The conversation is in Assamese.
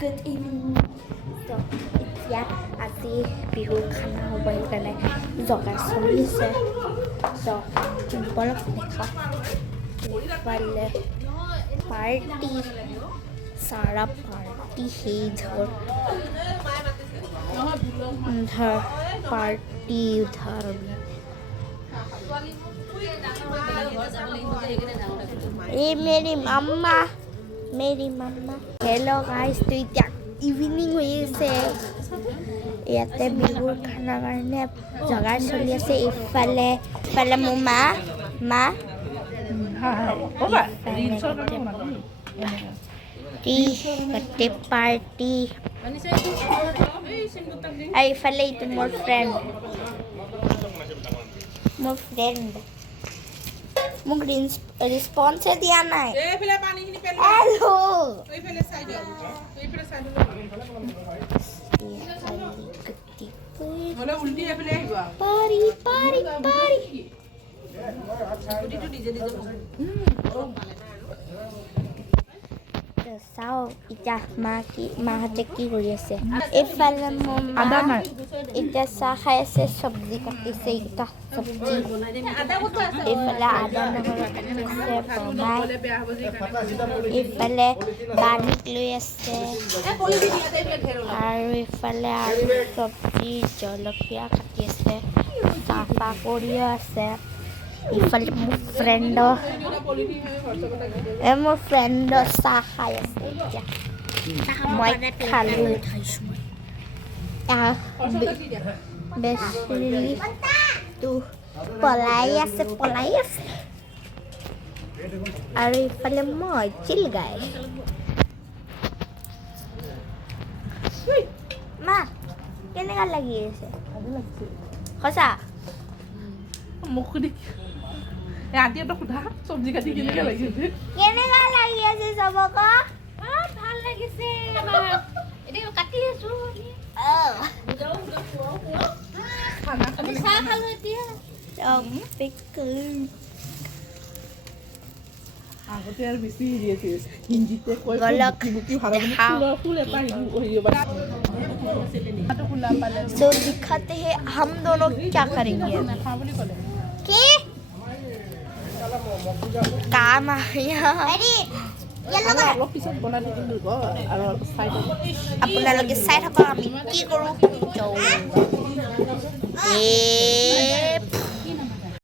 Good evening. So, এতিয়া আজি বিহু খানা হ'ব সেইকাৰণে জগা চলি আছে চ বলক দেখাওঁ ইফালে পাৰ্টি सारा पार्टी है इधर पार्टी उधर ये मेरी मम्मा हेलो गाइस तो इतना इवनिंग हुई से ইয়াতে বিহুৰ খানা কাৰণে জগা চলি আছে ইফালে মোৰ মা Birthday party. Ay, pala ito more friend. Mong response diya na eh. Hello. Party. চাও এতিয়া মাহঁতে কি কৰি আছে এইফালে মোৰ মা এতিয়া চাহ খাই আছে চব্জি কাটিছে এইকেইটা চব্জি এইফালে আদা নহৰু কাটিছে বনাই এইফালে বাৰীক লৈ আছে আৰু এইফালে আৰু চব্জি জলকীয়া কাটি আছে চাহ কৰিও আছে ইফালে মোৰ ফ্ৰেণ্ডৰ চাহ খাই আছে এতিয়া মই খালোঁ বেছি পলাই আছে আৰু ইফালে মই চিল গাই মা কেনেকুৱা লাগি আছে সঁচা মুখ দেখি আন্টি এটা সোধা চব্জি কাটি কেনেকৈ লাগিছে কেনেকুৱা লাগি আছে চবক ভাল লাগিছে এতিয়া কাটি আছো আমি চাহ খালো এতিয়া আগতে আৰু বেছি হেৰি আছিল হিন্দীতে কৈ ফুল এটা तो दिखाते हैं हम दोनों क्या करेंगे काम আপোনালোকে চাই থাকক আমি কি কৰোঁ